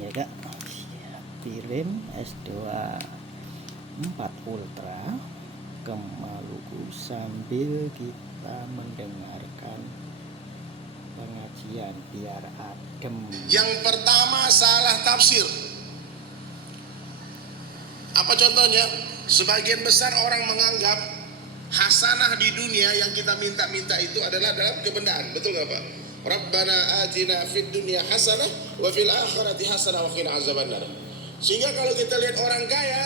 ya kak, kirim S2 4 Ultra ke Maluku sambil kita mendengarkan pengajian biar adem. Yang pertama, salah tafsir. Apa contohnya? Sebagian besar orang menganggap hasanah di dunia yang kita minta-minta itu adalah dalam kebenaran. Betul nggak Pak? Rabbana atina fid dunya hasanah wa fil akhirati hasanah wa qina azabannar. Sehingga kalau kita lihat orang kaya,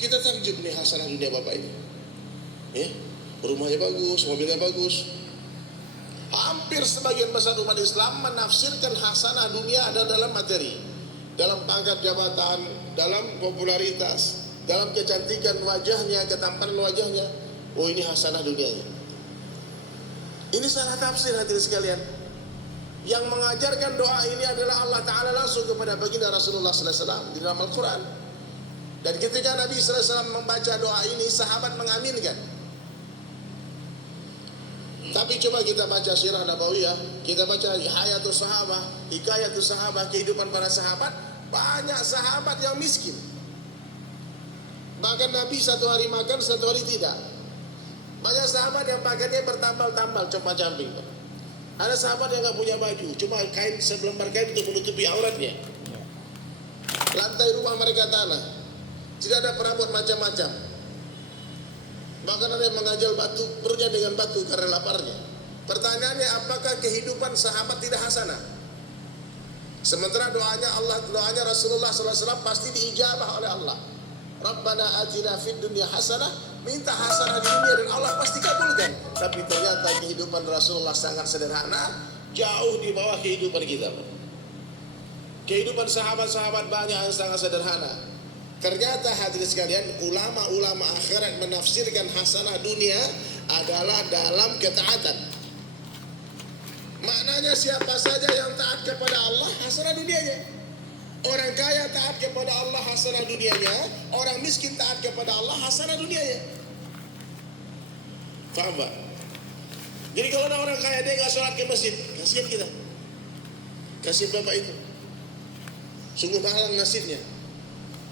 kita takjub nih hasanah dunia Bapak ini. Ya, rumahnya bagus, mobilnya bagus. Hampir sebagian besar umat Islam menafsirkan hasanah dunia ada dalam materi, dalam pangkat jabatan, dalam popularitas, dalam kecantikan wajahnya, ketampanan wajahnya. Oh, ini hasanah dunianya. Ini salah tafsir hadirin sekalian. Yang mengajarkan doa ini adalah Allah Ta'ala langsung kepada baginda Rasulullah SAW di dalam Al-Quran. Dan ketika Nabi SAW membaca doa ini, sahabat mengaminkan. Tapi coba kita baca sirah Nabawiyah, kita baca hayatul sahabah, hikayatul sahabah, kehidupan para sahabat. Banyak sahabat yang miskin. Bahkan Nabi satu hari makan, satu hari tidak. Banyak sahabat yang pakaiannya bertambal-tambal, compang-camping. Ada sahabat yang gak punya baju, cuma kain selembar kain untuk menutupi auratnya. Lantai rumah mereka tanah, tidak ada perabot macam-macam. Bahkan ada yang mengajal batu, perutnya dengan batu karena laparnya. Pertanyaannya, apakah kehidupan sahabat tidak hasanah? Sementara doanya Rasulullah SAW pasti diijabah oleh Allah. Rabbana atina fid dunya hasanah, minta hasanah di dunia dan Allah pasti kabulkan. Tapi ternyata kehidupan Rasulullah sangat sederhana, jauh di bawah kehidupan kita. Kehidupan sahabat-sahabat banyak yang sangat sederhana. Ternyata hadirin sekalian, ulama-ulama akhirat menafsirkan hasanah dunia adalah dalam ketaatan. Maknanya siapa saja yang taat kepada Allah, hasanah dunianya. Orang kaya taat kepada Allah, hasanah dunianya. Orang miskin taat kepada Allah, hasanah dunianya. Faham Pak? Jadi kalau ada orang kaya dia gak sholat ke masjid, kasihan kita, kasihan bapak itu. Sungguh malang nasibnya.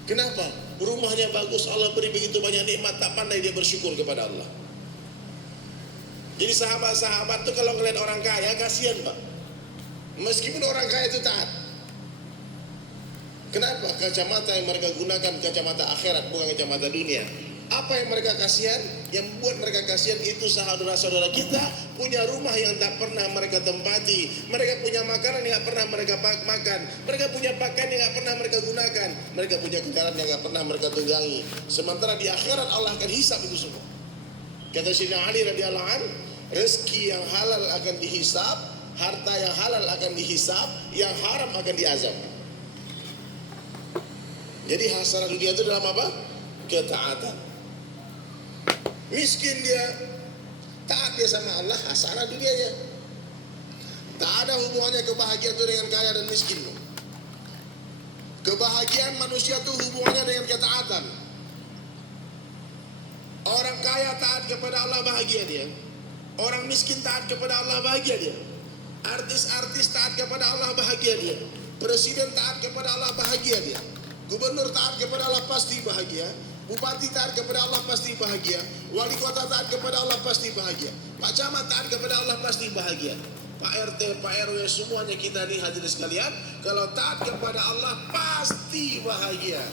Kenapa? Rumahnya bagus, Allah beri begitu banyak nikmat, tak pandai dia bersyukur kepada Allah. Jadi sahabat-sahabat tuh kalau ngeliat orang kaya, kasihan Pak. Meskipun orang kaya itu taat. Kenapa? Kacamata yang mereka gunakan kacamata akhirat, bukan kacamata dunia. Apa yang mereka kasihan? Yang membuat mereka kasihan itu saudara-saudara kita punya rumah yang tak pernah mereka tempati. Mereka punya makanan yang tak pernah mereka makan. Mereka punya pakaian yang tak pernah mereka gunakan. Mereka punya kendaraan yang tak pernah mereka tunggangi. Sementara di akhirat Allah akan hisab itu semua. Kata Sayyidina Ali radhiyallahu anhu, rezeki yang halal akan dihisab, harta yang halal akan dihisab, yang haram akan diazab. Jadi hasanah dunia itu dalam apa? Ketaatan. Miskin dia, taat dia sama Allah, hasanah dunianya. Tak ada hubungannya kebahagiaan itu dengan kaya dan miskin. Kebahagiaan manusia itu hubungannya dengan ketaatan. Orang kaya taat kepada Allah, bahagia dia. Orang miskin taat kepada Allah, bahagia dia. Artis-artis taat kepada Allah, bahagia dia. Presiden taat kepada Allah, bahagia dia. Gubernur taat kepada Allah, pasti bahagia. Bupati taat kepada Allah, pasti bahagia. Wali kota taat kepada Allah, pasti bahagia. Pak Camat taat kepada Allah, pasti bahagia. Pak RT, Pak RW, semuanya kita nih hadirin sekalian, kalau taat kepada Allah pasti bahagia.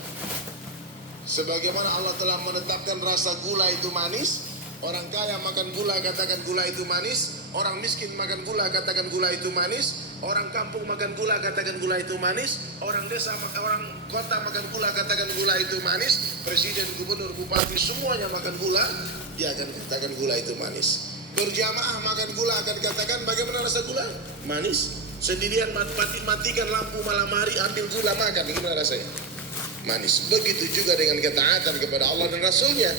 Sebagaimana Allah telah menetapkan rasa gula itu manis. Orang kaya makan gula, katakan gula itu manis. Orang miskin makan gula, katakan gula itu manis. Orang kampung makan gula, katakan gula itu manis. Orang desa, orang kota makan gula, katakan gula itu manis. Presiden, gubernur, bupati, semuanya makan gula, dia akan katakan gula itu manis. Berjamaah makan gula akan katakan bagaimana rasa gula? Manis. Sendirian matikan lampu malam hari, ambil gula makan, bagaimana rasanya? Manis. Begitu juga dengan ketaatan kepada Allah dan Rasulnya.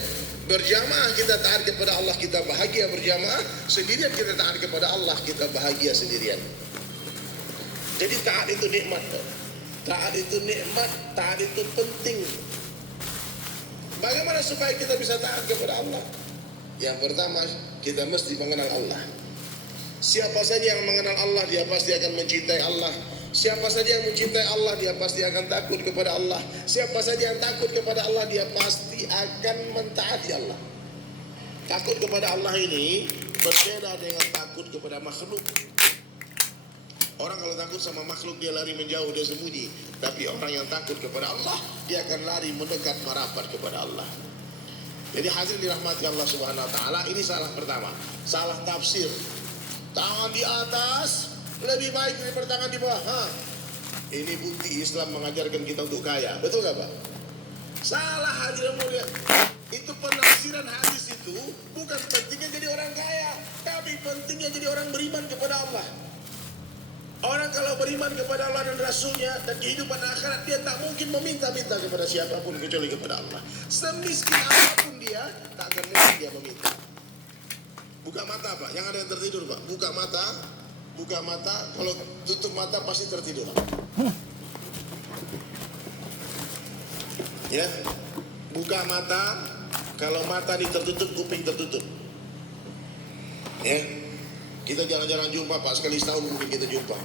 Berjamaah kita taat kepada Allah, kita bahagia berjamaah. Sendirian kita taat kepada Allah, kita bahagia sendirian. Jadi taat itu nikmat. Taat itu nikmat, taat itu penting. Bagaimana supaya kita bisa taat kepada Allah? Yang pertama, kita mesti mengenal Allah. Siapa saja yang mengenal Allah, dia pasti akan mencintai Allah. Siapa saja yang mencintai Allah, dia pasti akan takut kepada Allah. Siapa saja yang takut kepada Allah, dia pasti akan mentaati Allah. Takut kepada Allah ini berbeda dengan takut kepada makhluk. Orang kalau takut sama makhluk dia lari menjauh, dia sembunyi. Tapi orang yang takut kepada Allah, dia akan lari mendekat merapat kepada Allah. Jadi hadirin dirahmati Allah Subhanahu wa taala, ini salah pertama, salah tafsir. Tangan di atas lebih baik daripada tangan di bawah. Ini bukti Islam mengajarkan kita untuk kaya. Betul gak Pak? Salah hadirin mulia. Itu penafsiran hadis itu bukan pentingnya jadi orang kaya, tapi pentingnya jadi orang beriman kepada Allah. Orang kalau beriman kepada Allah dan Rasulnya dan kehidupan akhirat, dia tak mungkin meminta-minta kepada siapapun kecuali kepada Allah. Semiskin apapun dia, tak akan mungkin dia meminta. Buka mata Pak, yang ada yang tertidur Pak. Buka mata, kalau tutup mata pasti tertidur. Ya, buka mata, kalau mata tertutup, kuping tertutup. Ya, kita jarang-jarang jumpa Pak, sekali setahun mungkin kita jumpa.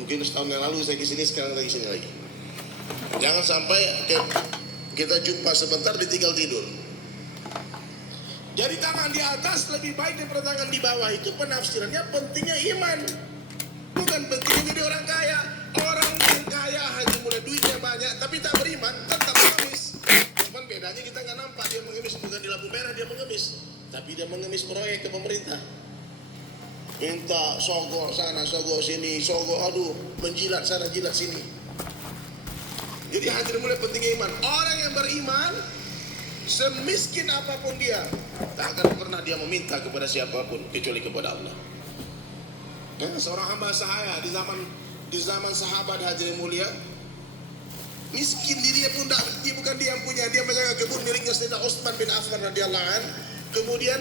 Mungkin setahun yang lalu saya kesini, sekarang lagi sini lagi. Jangan sampai kita jumpa sebentar ditinggal tidur. Jadi tangan di atas lebih baik daripada tangan di bawah, itu penafsirannya pentingnya iman. Bukan pentingnya jadi orang kaya. Orang yang kaya hanya mulai duitnya banyak tapi tak beriman, tetap mengemis. Cuman bedanya kita nggak nampak dia mengemis, bukan di lampu merah dia mengemis, tapi dia mengemis proyek ke pemerintah. Minta sogok sana, sogok sini, sogok menjilat sana, jilat sini. Jadi hadirin mulai pentingnya iman. Orang yang beriman, semiskin apapun dia, tak akan pernah dia meminta kepada siapapun kecuali kepada Allah. Dan seorang hamba sahaya di zaman sahabat hadirin mulia, miskin dirinya pun bukan dia yang punya, dia menjaga kebun miliknya Sayyidina Utsman bin Affan radhiyallahu an. Kemudian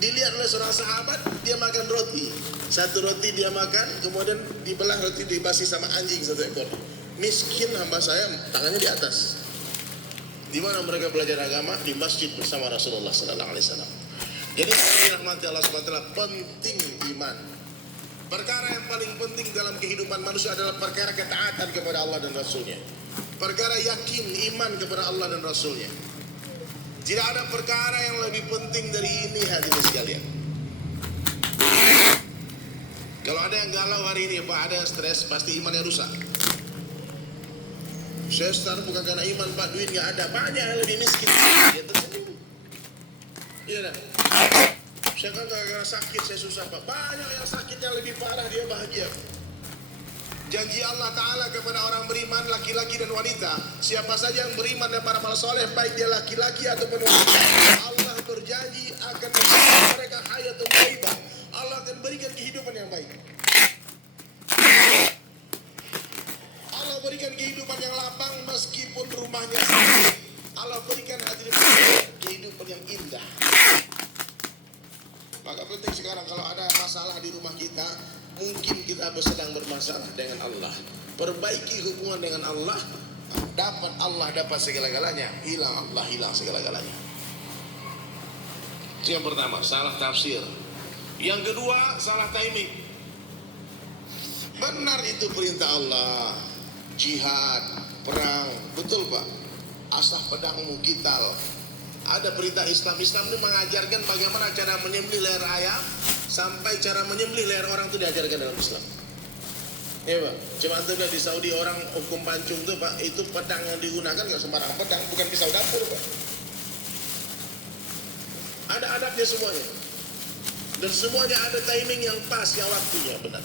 dilihat oleh seorang sahabat, dia makan roti. Satu roti dia makan, kemudian dibelah roti dibasi sama anjing satu ekor. Miskin hamba saya, tangannya di atas. Di mana mereka belajar agama? Di masjid bersama Rasulullah sallallahu alaihi wasallam. Jadi rahmati Allah Subhanahu wa taala, penting iman. Perkara yang paling penting dalam kehidupan manusia adalah perkara ketaatan kepada Allah dan Rasulnya. Perkara yakin iman kepada Allah dan Rasulnya. Tidak ada perkara yang lebih penting dari ini hadirin sekalian. Kalau ada yang galau hari ini Pak, ada yang stres, pasti imannya rusak. Saya stres bukan karena iman Pak, duit gak ada, banyak yang lebih miskin. Dia tersenyum. Iya dah. Saya kan gara-gara sakit saya susah Pak, banyak yang sakitnya lebih parah, dia bahagia. Janji Allah Ta'ala kepada orang beriman, laki-laki dan wanita, siapa saja yang beriman dan beramal soleh, baik dia laki-laki ataupun wanita, Allah berjanji akan memberikan mereka hayatun thayyibah. Allah akan berikan kehidupan yang baik. Allah berikan kehidupan yang lapang meskipun rumahnya sempit. Allah berikan hadirin kehidupan yang indah. Maka penting sekarang kalau ada masalah di rumah kita, mungkin kita sedang bermasalah dengan Allah. Perbaiki hubungan dengan Allah, dapat segala-galanya. Hilang Allah, hilang segala-galanya. Itu yang pertama, salah tafsir. Yang kedua, salah timing. Benar itu perintah Allah, jihad, perang, betul Pak. Asah pedangmu kital. Ada perintah Islam ini mengajarkan bagaimana cara menyembelih leher ayam, sampai cara menyembelih leher orang itu diajarkan dalam Islam. Ya Pak, cuma itu di Saudi orang hukum pancung itu Pak, itu pedang yang digunakan nggak sembarang pedang, bukan pisau dapur Pak. Ada adabnya semuanya, dan semuanya ada timing yang pas, yang waktunya benar.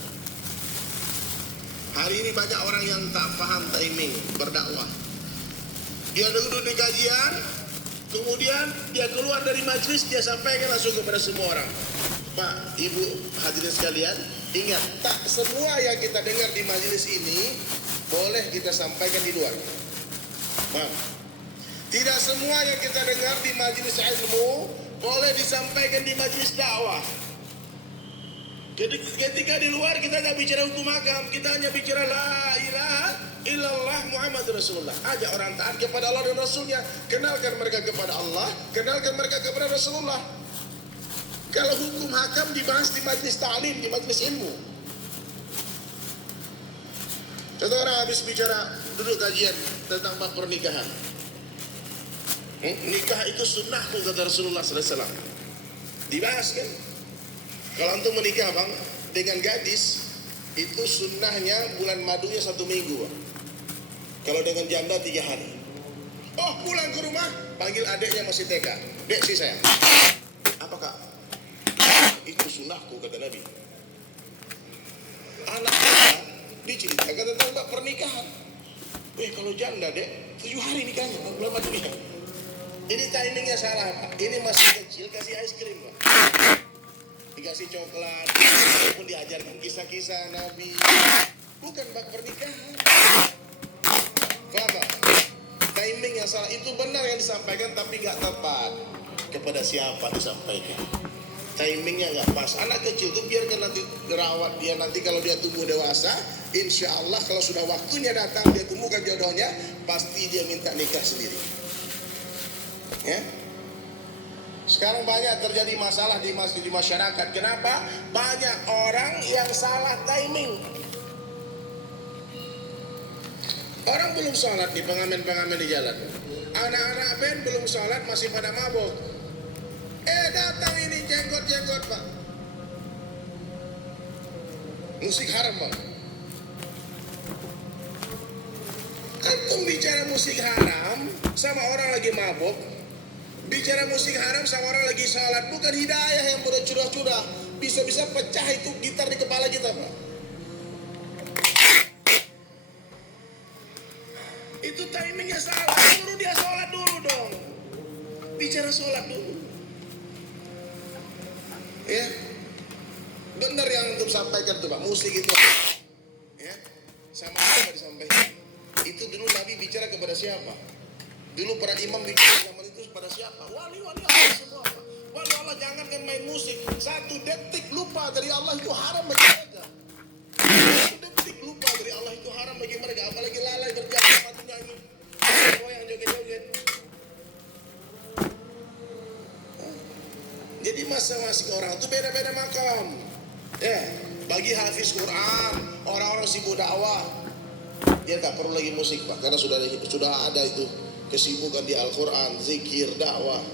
Hari ini banyak orang yang tak paham timing berdakwah. Dia duduk di kajian, kemudian dia keluar dari majelis, dia sampaikan langsung kepada semua orang. Pak, Ibu hadirin sekalian, ingat, tak semua yang kita dengar di majelis ini boleh kita sampaikan di luar. Pak, tidak semua yang kita dengar di majelis ilmu boleh disampaikan di majelis dakwah. Ketika di luar kita tidak bicara hukum agama, kita hanya bicara la ilaha illallah Muhammad Rasulullah. Ajak orang taat kepada Allah dan Rasulnya. Kenalkan mereka kepada Allah, kenalkan mereka kepada Rasulullah. Kalau hukum hakam dibahas di majlis ta'lim, di majlis ilmu. Satu orang habis bicara duduk kajian tentang bab pernikahan. Nikah itu sunnahku kata Rasulullah SAW. Dibahas kan? Kalau antum menikah bang dengan gadis itu sunnahnya bulan madunya 1 minggu bang. Kalau dengan janda 3 hari. Oh pulang ke rumah panggil adiknya masih TK. Dek sih saya. Apa kak? Itu sunnahku kata Nabi. Anak kita diceritakan tentang bab pernikahan. Kalau janda dek 7 hari nikahnya bulan madunya. Ini timingnya salah pak. Ini masih kecil kasih es krim pak. Dikasih coklat, pun diajarkan kisah-kisah Nabi. Bukan bab pernikahan. Kenapa? Timing yang salah itu benar yang disampaikan tapi nggak tepat. Kepada siapa disampaikan? Timingnya nggak pas. Anak kecil itu biarkan nanti dirawat dia, nanti kalau dia tumbuh dewasa, insya Allah kalau sudah waktunya datang dia temukan jodohnya, pasti dia minta nikah sendiri. Ya. Sekarang banyak terjadi masalah di masyarakat. Kenapa? Banyak orang yang salah timing. Orang belum sholat di pengamen-pengamen di jalan. Anak-anak band belum sholat masih pada mabok. Datang ini jenggot-jenggot pak. Musik haram pak. Antum bicara musik haram sama orang lagi mabok. Bicara musik haram sama orang lagi sholat. Bukan hidayah yang udah curah-curah. Bisa-bisa pecah itu gitar di kepala kita pak. Itu timingnya salah. Suruh dia sholat dulu dong. Bicara sholat dulu. Ya, benar yang untuk sampaikan tuh pak. Musik itu, ya, sama apa disampaikan. Itu dulu Nabi bicara kepada siapa? Dulu para imam bicara zaman itu kepada siapa? Wali-wali Allah semua pak. Wali Allah jangankan main musik. 1 detik lupa dari Allah itu haram bagi mereka. 1 detik lupa dari Allah itu haram bagi mereka. Apalagi lalai berjalan sepatu nyanyi. Semua yang joget-joget. Jadi masing-masing orang itu beda-beda makam. Ya, bagi hafiz Quran, orang-orang sibuk dakwah, dia tak perlu lagi musik pak, karena sudah ada itu kesibukan di Al-Quran, zikir, dakwah.